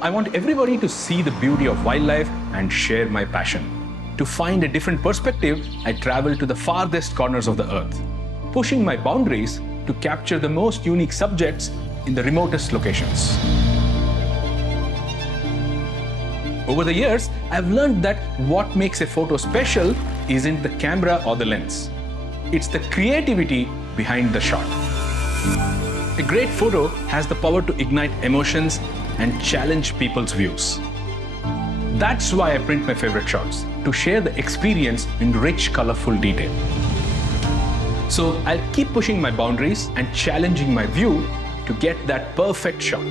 I want everybody to see the beauty of wildlife and share my passion. To find a different perspective, I travel to the farthest corners of the earth, pushing my boundaries to capture the most unique subjects in the remotest locations. Over the years, I've learned that what makes a photo special isn't the camera or the lens. It's the creativity behind the shot. A great photo has the power to ignite emotions and challenge people's views. That's why I print my favorite shots, to share the experience in rich, colorful detail. So I'll keep pushing my boundaries and challenging my view to get that perfect shot.